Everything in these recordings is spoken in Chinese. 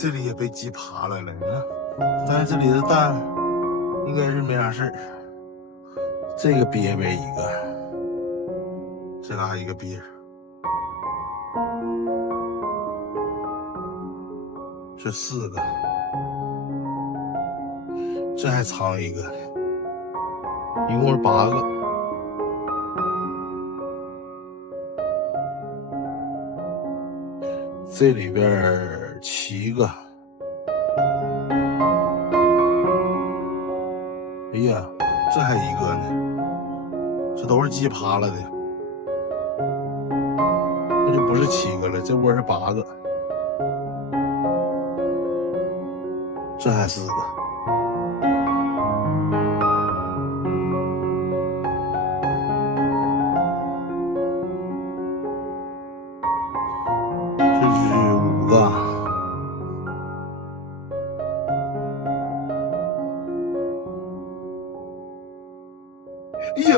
这里也被鸡爬来了，你看，但是这里的蛋应该是没啥事儿。这个憋呗一个，这嘎一个憋，这4个，这还藏一个，一共是8个。这里边7个。哎呀，这还一个呢，这都是鸡爬了的，这就不是7个了，这窝是8个，这还4个。这是5个。哎呀，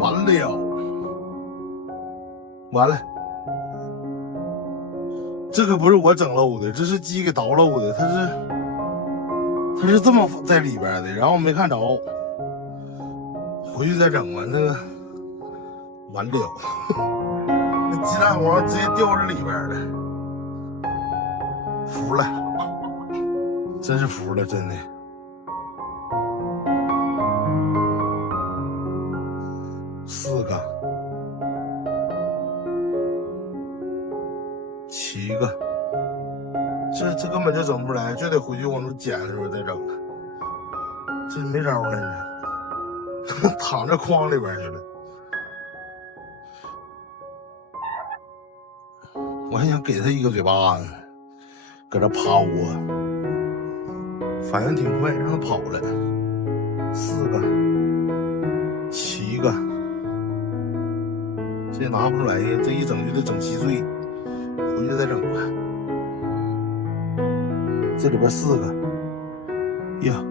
完了，完了！这可不是我整漏的，这是鸡给捣漏的，它是这么在里边的，然后我没看着，回去再整吧。那个完了，那鸡蛋黄直接掉这里边了，服了，真是服了，真的。4个，7个，这根本就整不出来，就得回去往出捡的时候再整。这没招了呢，躺这筐里边去了。我还想给他一个嘴巴子，搁这趴窝，反应挺快，让他跑了。4个，7个。这拿不出来呀，这一整就得整稀碎，回去再整吧。这里边4个，呀，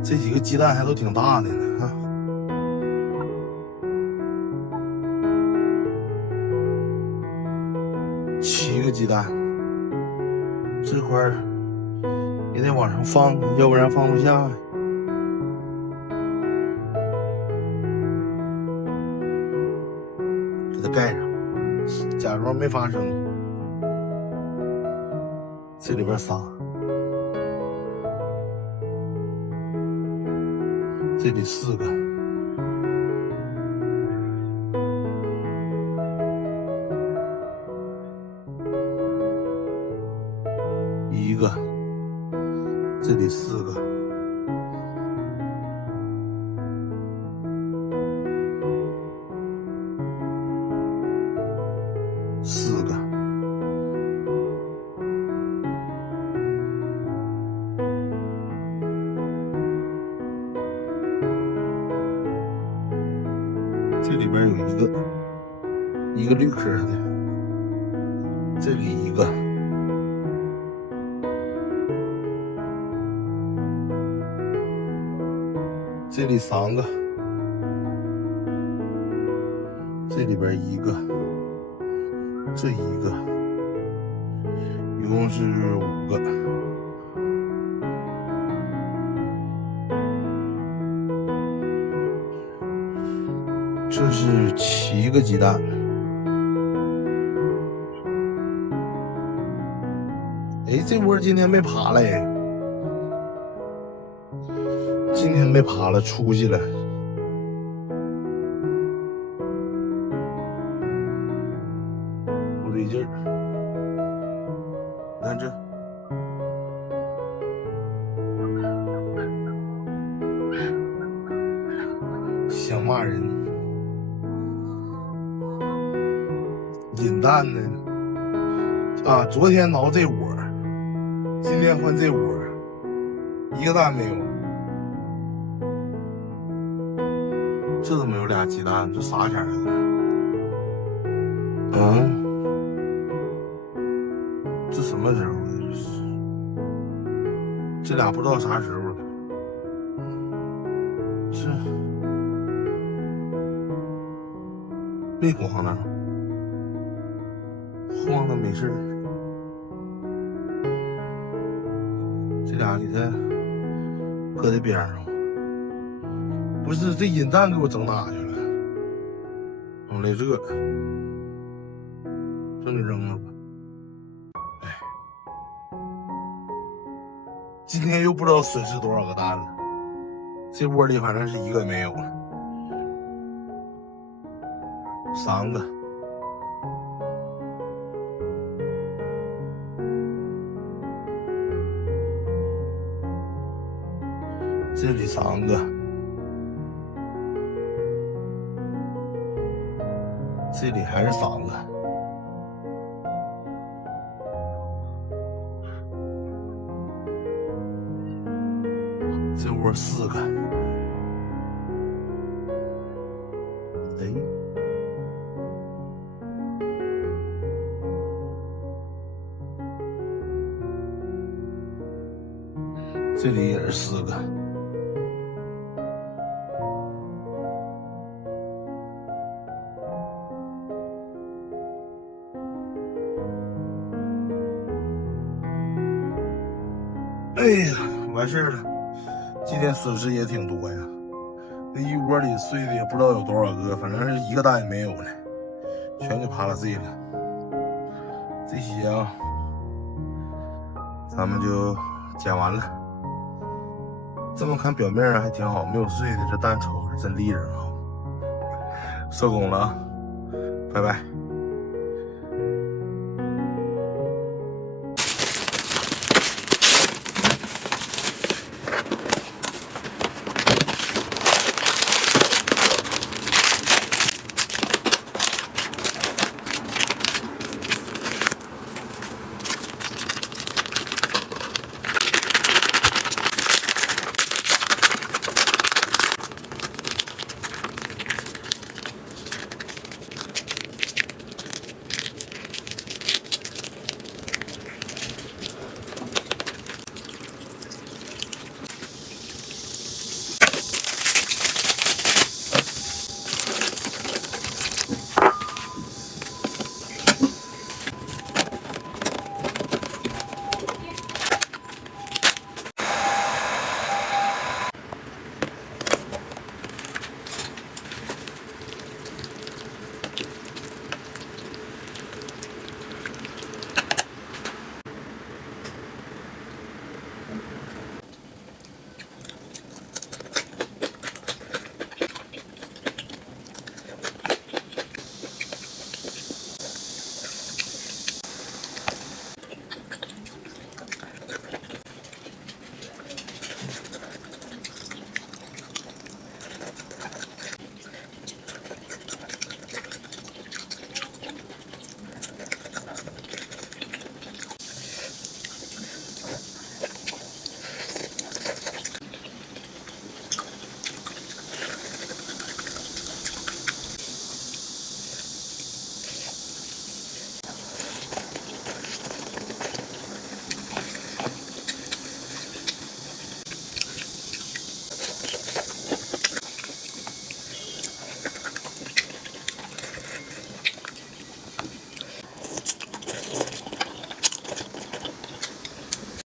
这几个鸡蛋还都挺大的呢啊！7个鸡蛋，这块儿也得往上放，要不然放不下。给它盖上，假装没发生。这里边仨，这里4个，1个，这里4个。4个，这里边有一个绿壳的，这里1个，这里3个，这里边1个。这1个，一共是5个。这是7个鸡蛋。哎，这窝今天没爬了哎，今天没爬了，出去了。不对劲儿，你看这，想骂人，引蛋呢啊！昨天挠这窝，今天换这窝，一个蛋没有。这怎么有俩鸡蛋？这啥前儿的？啊？这什么时候的？这俩不知道啥时候的。这没晃荡，晃荡没事儿。这俩你看搁在边上，不是这引弹给我整哪去了？往来这你扔了吧。哎，今天又不知道损失多少个蛋了，这窝里反正是一个也没有了，3个。这里3个，这里还是3个，这窝4个，哎，这里也是4个。哎呀，完事了，今天损失也挺多呀。那一窝里碎的也不知道有多少个，反正是一个蛋也没有了，全给趴了碎了。这些啊，咱们就捡完了。这么看表面还挺好，没有碎的，这蛋瞅着真利索啊。收工了啊，拜拜。